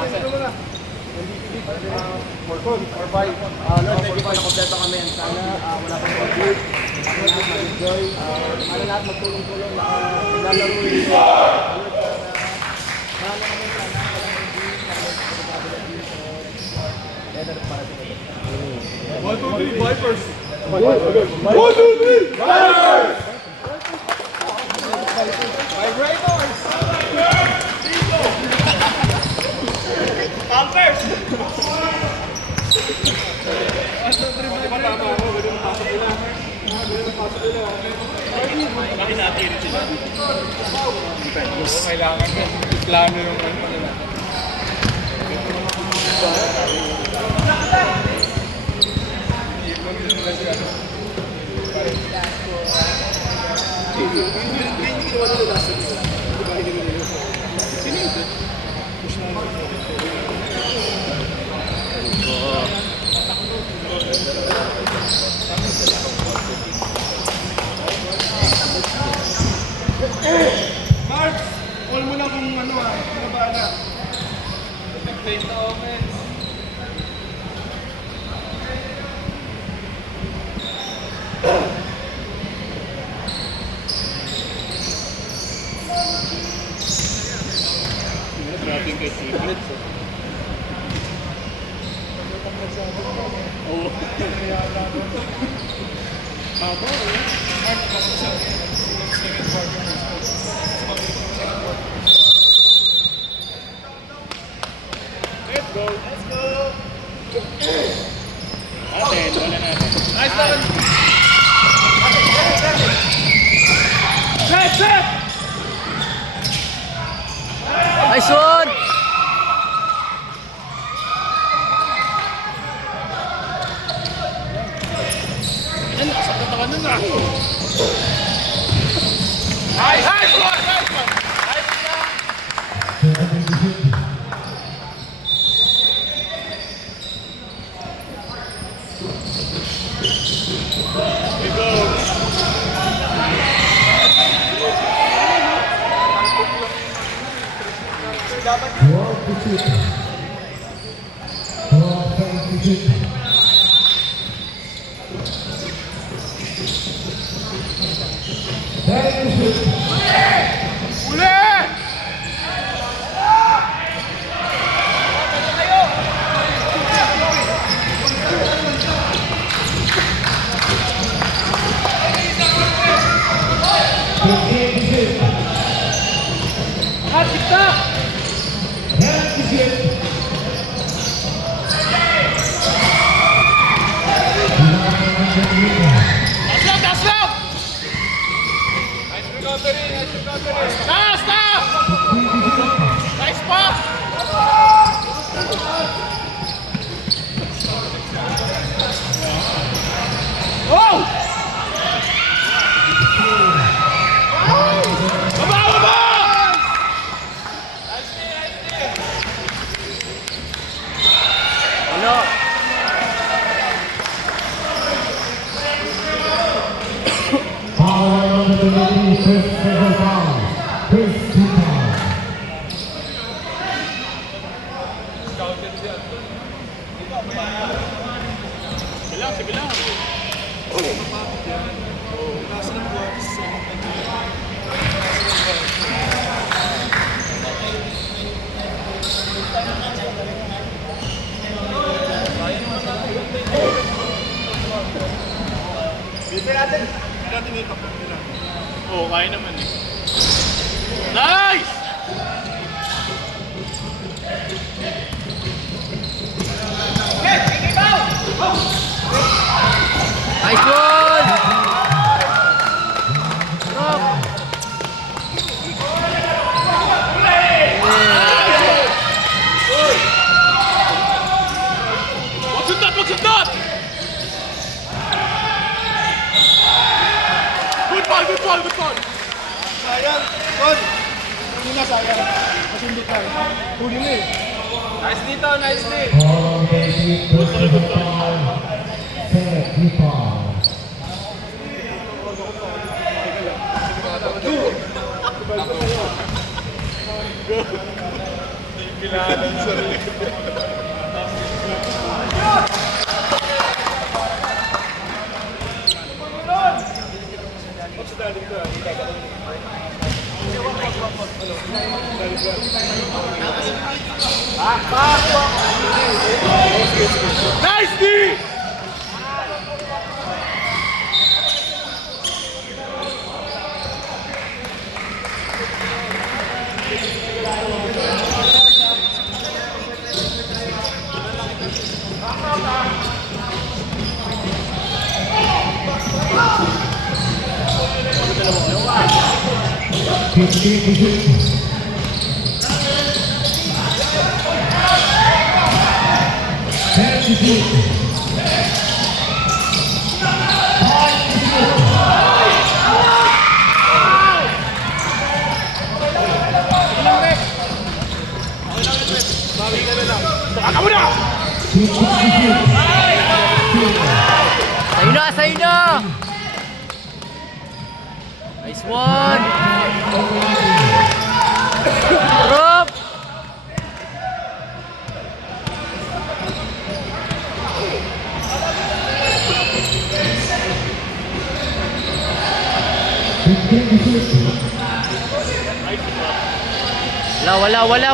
Lord, thank you po, nakompleto kami. Sana wala pang COVID. Ako na mag-enjoy. Sana lahat magtulong-tulong na naglalaro dito. Lord, sana kami sana better para sa kanila. 1, 2, 3, Vipers! 1, 2, 3, Vipers! Vibrators! Pampers! Kailangan ko. Plano yung ano nila. Mark, call mo na kung ano ba na. Face the offense. Grabe kay Secrets. Oo. Tama eh. Let's go. Let's go. Atin, wala natin. Nice one. Set, set. Nice one! Ano, sa katawan nun na. Nice! Nice one! Nice one! Nice one! We go! Uli! That's up! Nice recovery, nice recovery. Stop! Nice pass! Oh! Baba! Nice day. Ano? Bilang. Natin ito. Oo, kaya naman eh. Nice! Nice one! Drop! What's it not? Good ball. Sayang, Ton. Hindi na sayang. Kasi hindi ka. Huli mo eh. Nice dito, nice dito. Good ball. Kilala ng sarili. Nice D! Sa'yo na! Nice one! Drop!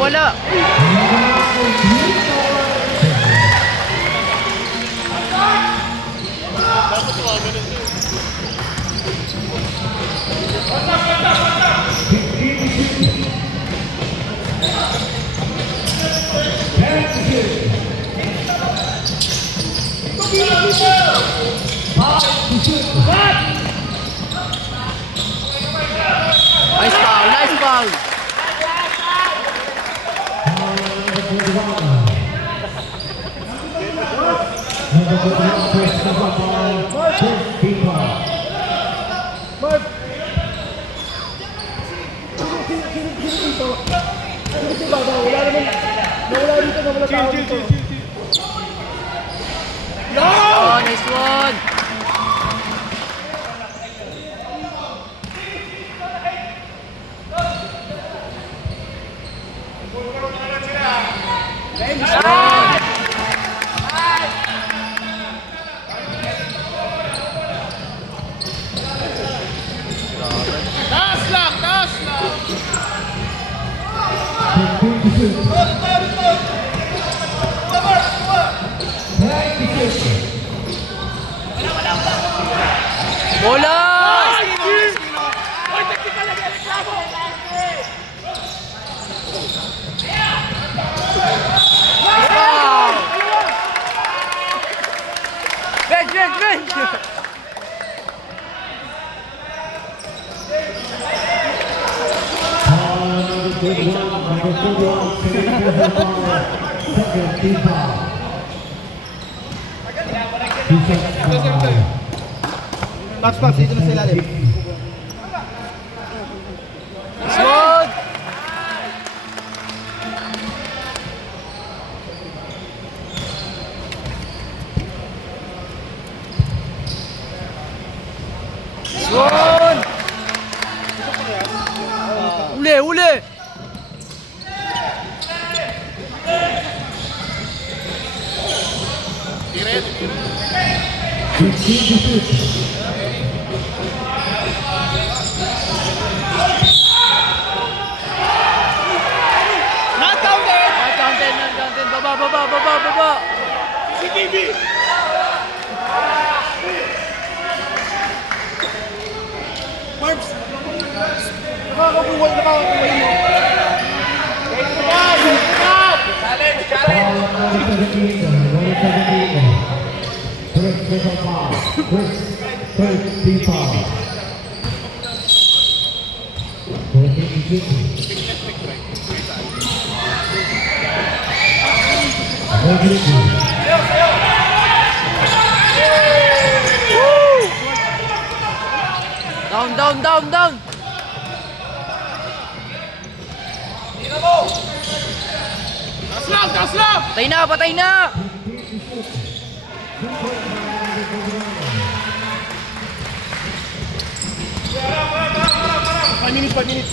Wala! Nice foul! Mark! Sino dito? Sino si Baba? Wala naman. Nawala dito, nawala tao dito. Oh, nice one! Taas lang! Bola! Bench! Paps, dito na sa ilalim. Nice one! Nice one! Uli! Not counted! Not counted. Baba. CCTV! Marks! Nakakabuhay mo. Down. Taas lang! Patay na! 5 minutes.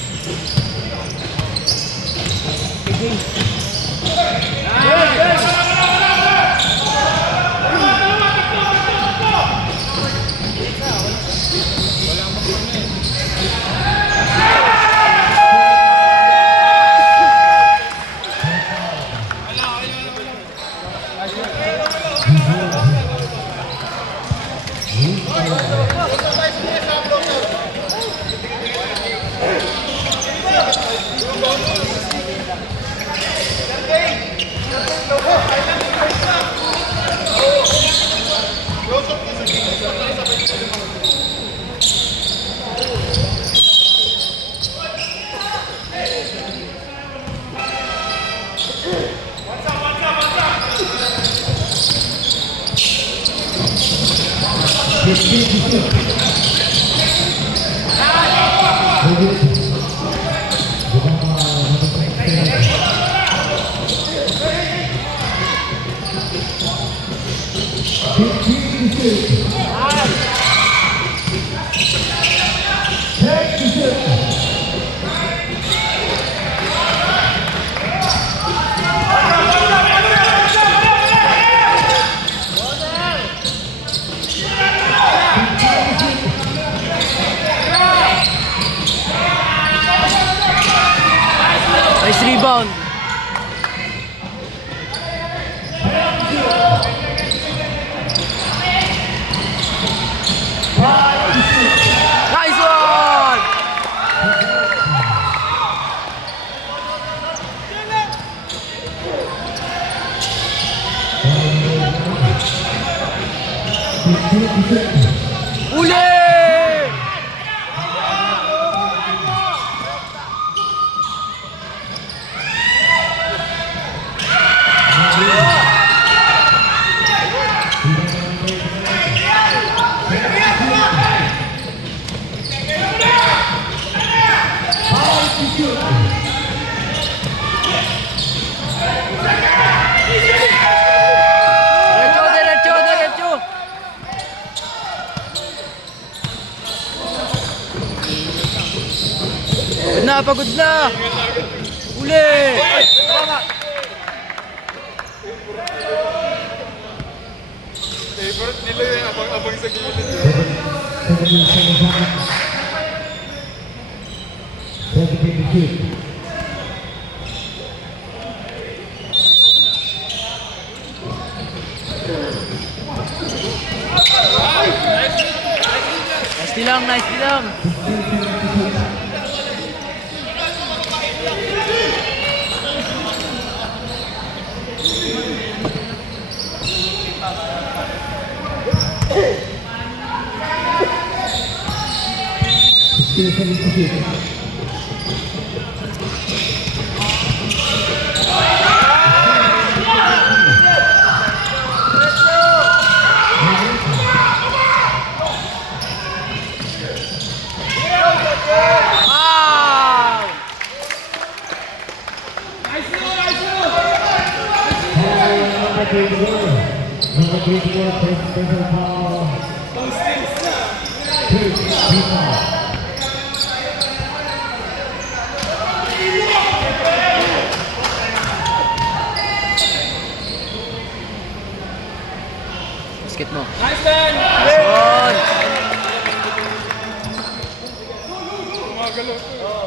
Nice rebound. Nice one! Uli! Derecho, derecho, derecho. Pagod na. Uli. Tama. Favorite nila yung abang-abang sa gilid. Nice lang. Basket mo. Nice man! Yun. Gumagalaw to.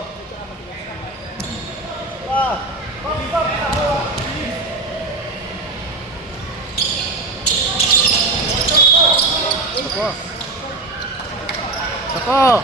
Sako.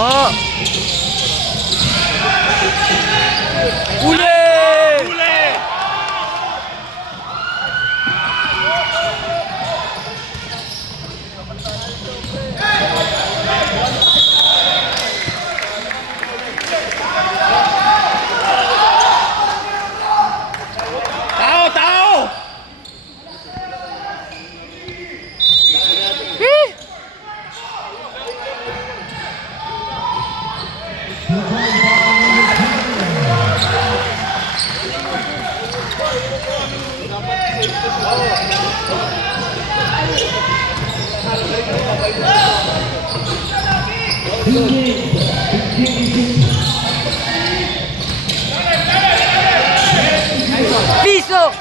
Oh! Uli! Uli! Tao! Tao! Eh! Piso!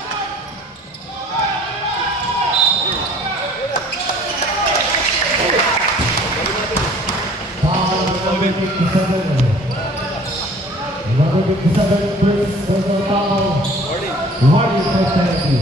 Warning for penalty.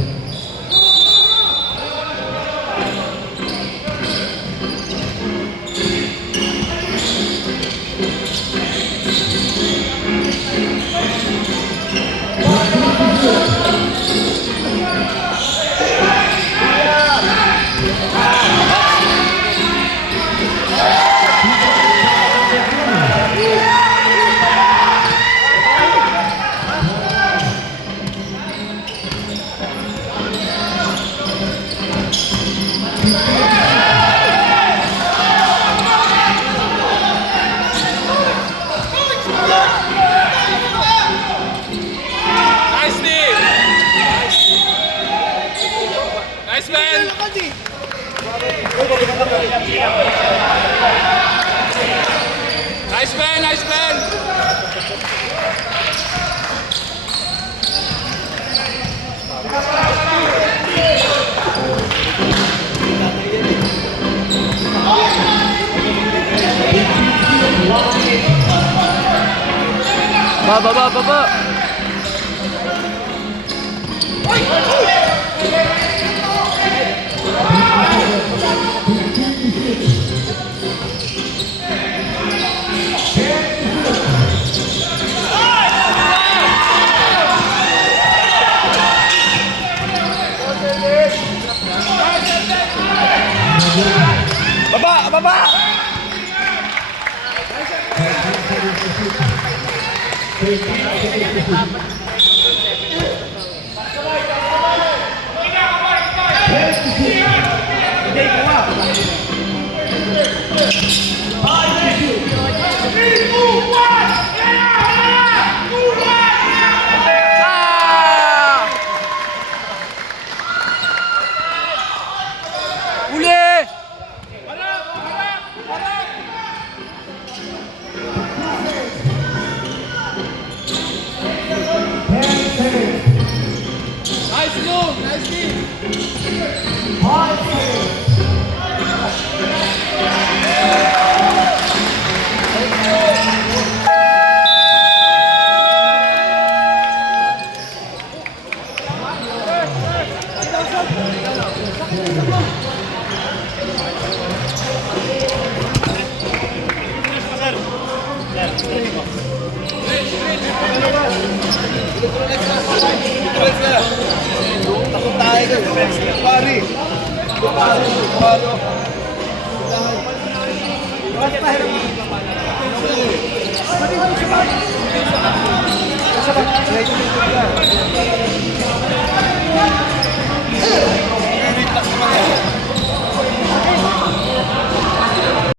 Nice Steve! Nice man! Nice man! Nice man! Baba! Baba! Baba! Ah! Uli! Nice move! Nice Steve! Takot tayo doon. Pari. Paro. Ready